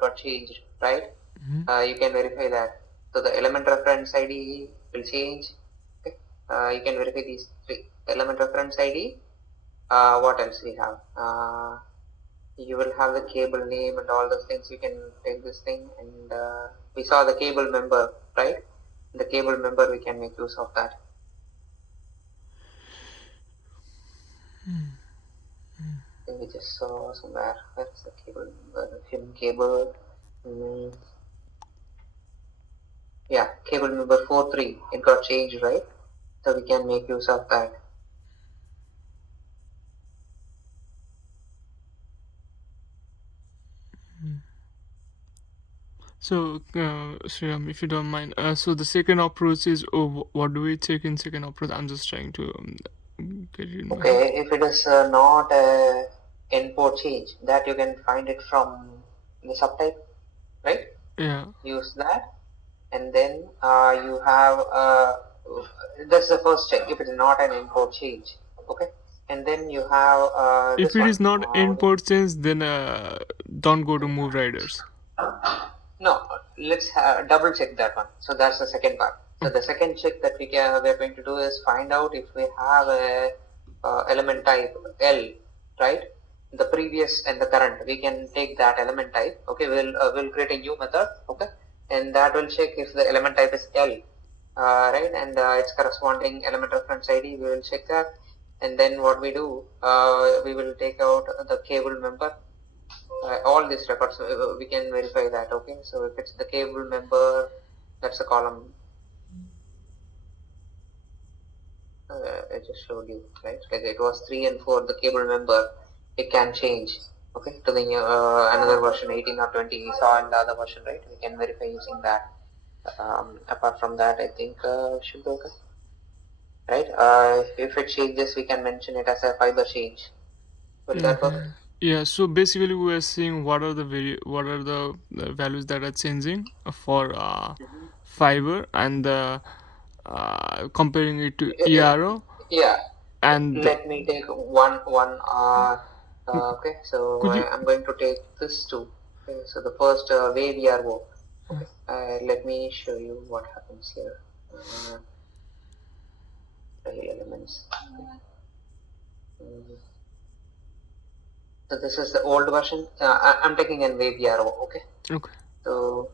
got changed, right? Mm-hmm. You can verify that. So the element reference ID will change. Okay. You can verify these three: element reference ID. What else we have? You will have the cable name and all those things. You can take this thing, and we saw the cable member, right? The cable member, we can make use of that. I think we just saw somewhere. Where's the cable member? Film cable. Mm, yeah, cable member 43. It got changed, right? So we can make use of that. So, Sriram, if you don't mind, so the second approach is, oh, what do we check in second approach? I'm just trying to get it in my head. Okay, if it is not a import change, that you can find it from the subtype, right? Yeah. Use that, and then you have that's the first check. If it is not an import change, okay, and then you have If this it one. is not import change, then don't go to move riders. No, let's double check that one. So that's the second part. So the Okay. second check that we're going to do is find out if we have a element type L, right? The previous and the current, we can take that element type. Okay, we'll create a new method. Okay, and that will check if the element type is L, right? And its corresponding element reference ID. We will check that, and then what we do, we will take out the cable member. All these records, we can verify that. Okay, so if it's the cable member, that's a column. I just showed you, right? Like it was 3 and 4, the cable member, it can change. Okay, to the another version 18 or 20 we saw in the other version, right? We can verify using that. Apart from that, I think should be okay, right? If it changes, we can mention it as a fiber change. Will that Okay. work? Yeah. So basically, we are seeing what are the values that are changing for Mm-hmm. fiber and comparing it to ERO Yeah, and let me take one okay, so could you I'm going to take this too. Okay, so the first wave VRO. Okay, let me show you what happens here. Trail elements. Mm, so this is the old version. I'm taking an wave VRO. Okay, okay. so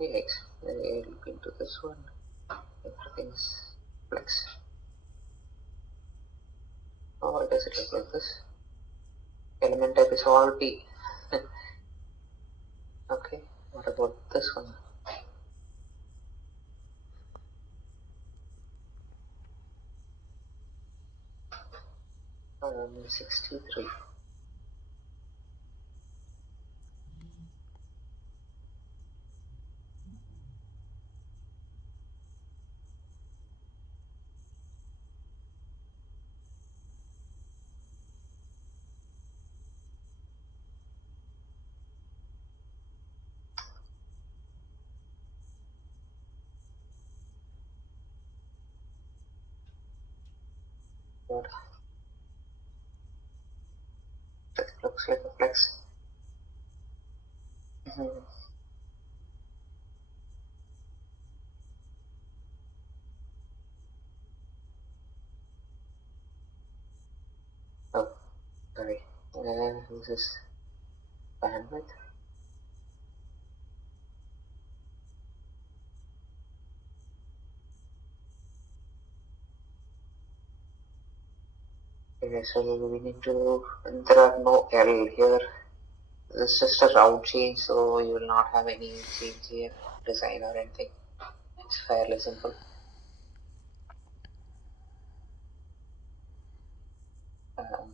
yes, let me look into this one. Everything's flex. Oh, why does it look like this? Element type is all P. Okay, what about this one? 63. What? That looks like a flex. Mhm. Oh, sorry. This is bandwidth. Okay, so we need to. There are no L here. It's just a route change, so you will not have any change here, design or anything. It's fairly simple. Um,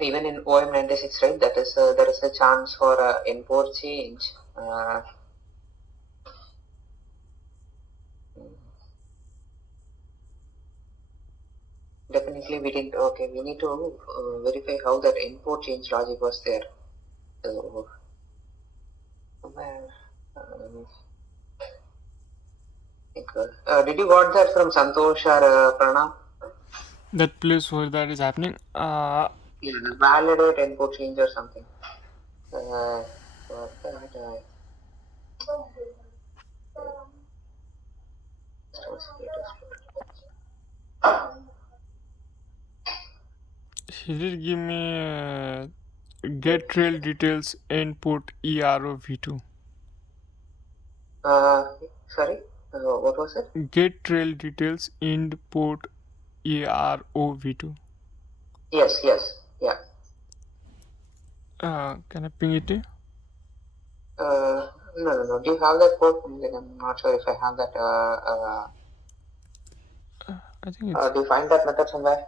Even in OM96, right? That is there is a chance for import change. Uh, Definitely, we didn't. Okay, we need to verify how that import change logic was there. So, where? Um, Did you got that from Santosh or Pranav? That place where that is happening. Yeah, the validate input change or something. For that, He did give me get trail details input EROV2. Sorry, what was it? Get trail details input EROV2. Yes, yeah. Can I ping it to you? No. Do you have that code? Like, I'm not sure if I have that. I think it's Do you find that method somewhere?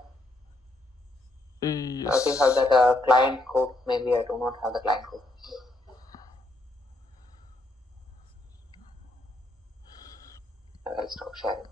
Do you have yes. that client code? Maybe I do not have the client code. I'll stop sharing.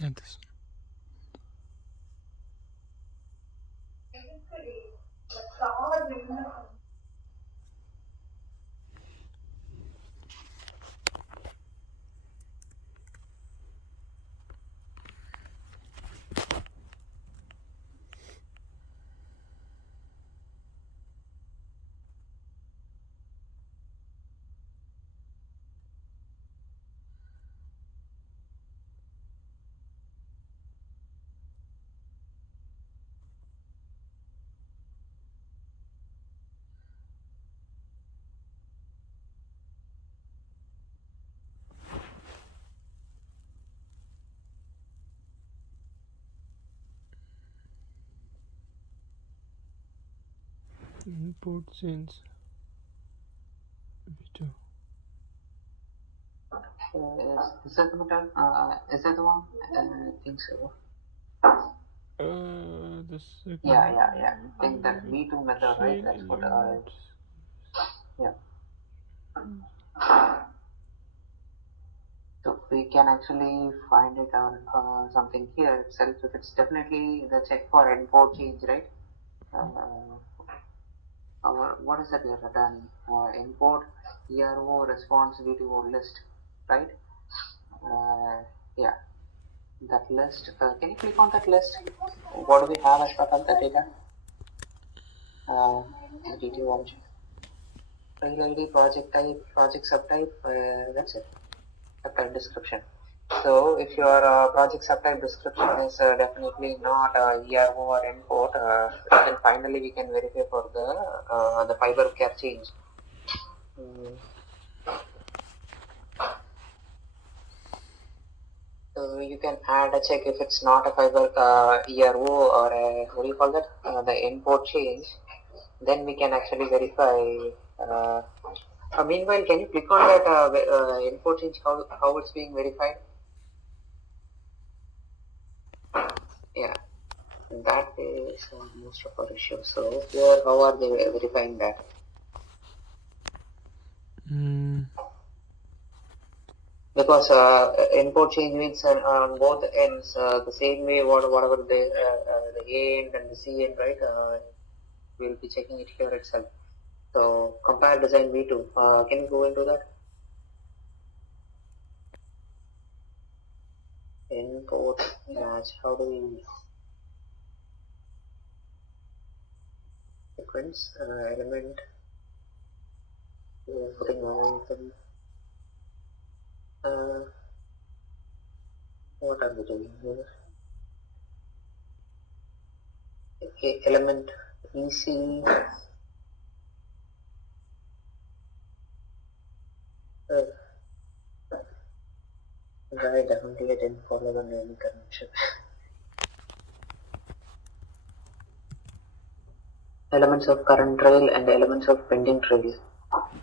Not this. Input change V2. Is that the method? Is that the one? I think so. The second. Yeah. I think that V2 method, right? That's what I. Yeah. So we can actually find it on something here itself. If it's definitely the check for import change, right? What is that we have done? Import ERO response V2 list, right? Yeah, that list. Can you click on that list? What do we have as part of the data? The DTO object. File ID, project type, project subtype. That's it. Subtype description. So if your project subtype description is definitely not ERO or import, then finally we can verify for the fiber care change. So you can add a check if it's not a fiber ERO or what do you call that? The import change. Then we can actually verify. Meanwhile, can you click on that import change? How it's being verified? Yeah. That is most of our issue. So here, how are they verifying that? Because import change means on both ends the same way. Whatever the A end and the C end, right? We'll be checking it here itself. So compare design V2. Can you go into that? Import match. How do we sequence element? We're putting all them. What are we doing here? Okay, element EC. Right, definitely I didn't follow the naming convention. Elements of current trail and elements of pending trail.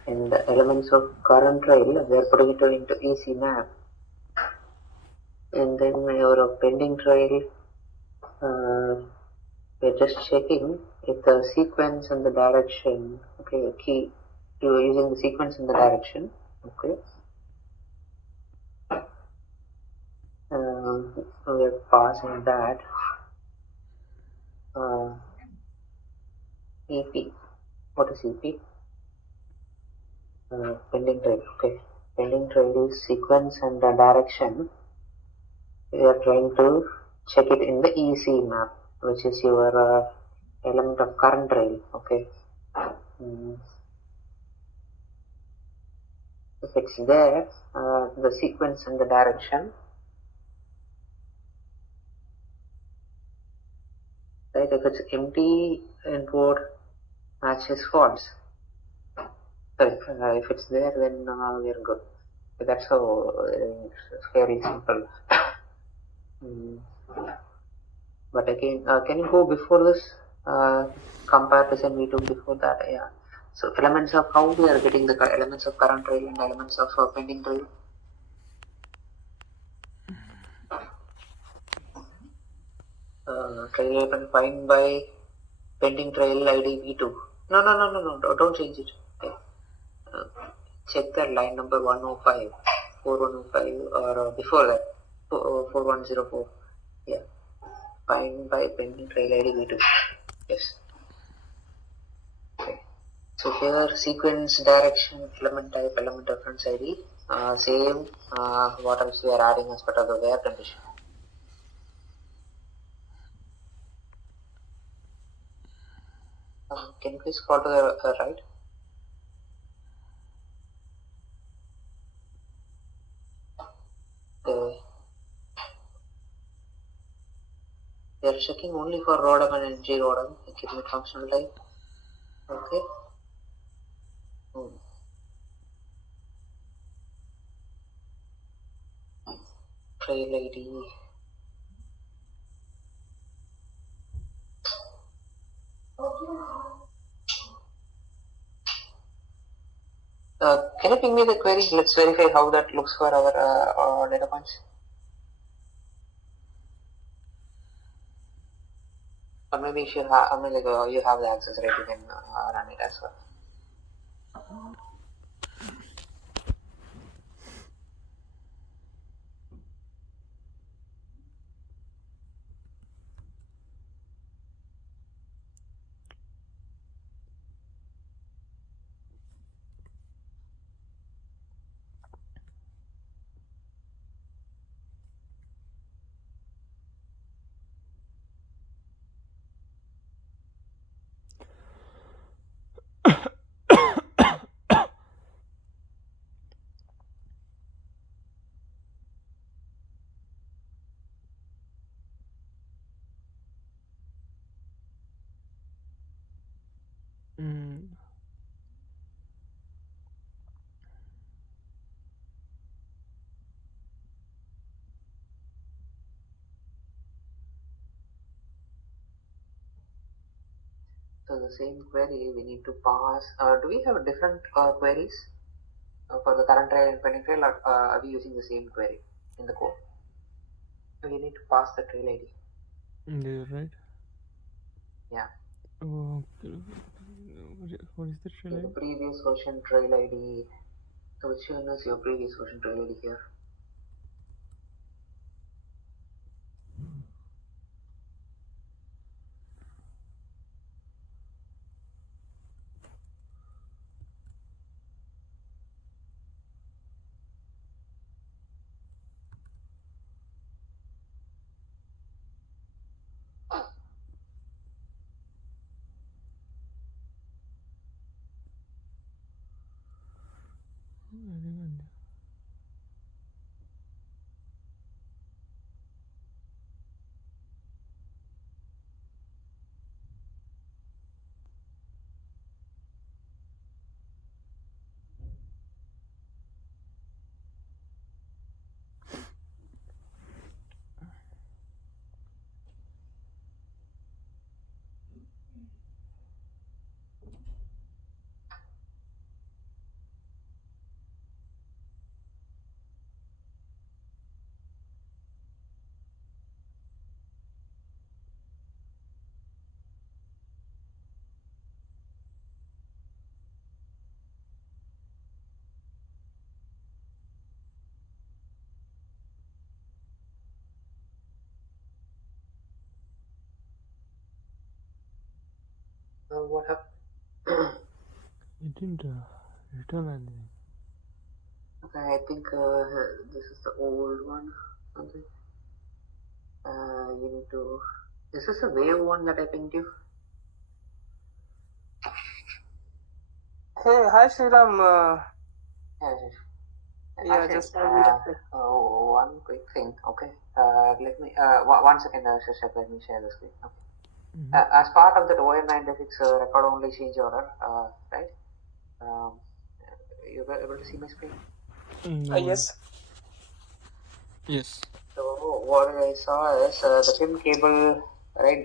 And the elements of current trail, we are putting it into EC map. And then your pending trail, we're just checking if the sequence and the direction, okay, key, you're using the sequence and the direction, okay. We're passing that EP. What is EP? Pending trail, okay. Pending trail is sequence and the direction. We are trying to check it in the EC map, which is your element of current trail, okay. Mm. If it's there, the sequence and the direction, right? If it's empty input matches false, sorry, if it's there, then we are good. So that's how it's fairly simple. Mm. But again, can you go before this comparison we took before that? Yeah. So elements of how we are getting the elements of current trail and elements of pending trail. Trail element find by pending trail ID V2. No, don't change it. Okay. Uh, check that line number 105, 4105, or before that, 4104. Yeah. Find by pending trail ID V2. Yes. Okay. So here sequence direction element type element reference ID. Same. What else we are adding as part of the where condition? Can you please scroll to the right? We are checking only for RODM and NG RODM. Give me functional type. Okay. Hmm. Trail ID. Can you ping me the query? Let's verify how that looks for our data points. Or maybe if you have, I mean, like you have the access, right? You can run it as well. Mm. So the same query we need to pass. Do we have different queries for the current trail and pending trail, or are we using the same query in the code? We need to pass the trail ID. Yeah, right. Yeah. Oh, what is the So trail the ID? previous version trail ID. So which one is your previous version trail ID here? What happened? It didn't return anything. Okay, I think this is the old one. Okay. You need to. Is this a wave one that I pinged you? Hey, hi Sriram. Yeah. Yeah, Actually, just now we left. one quick thing. Okay. Let me. 1 second, Shashak. Let me share the screen. Okay. As part of that OM96 record only change order, right? You were able to see my screen? No. Yes. Yes. So what I saw is the PIM cable, right?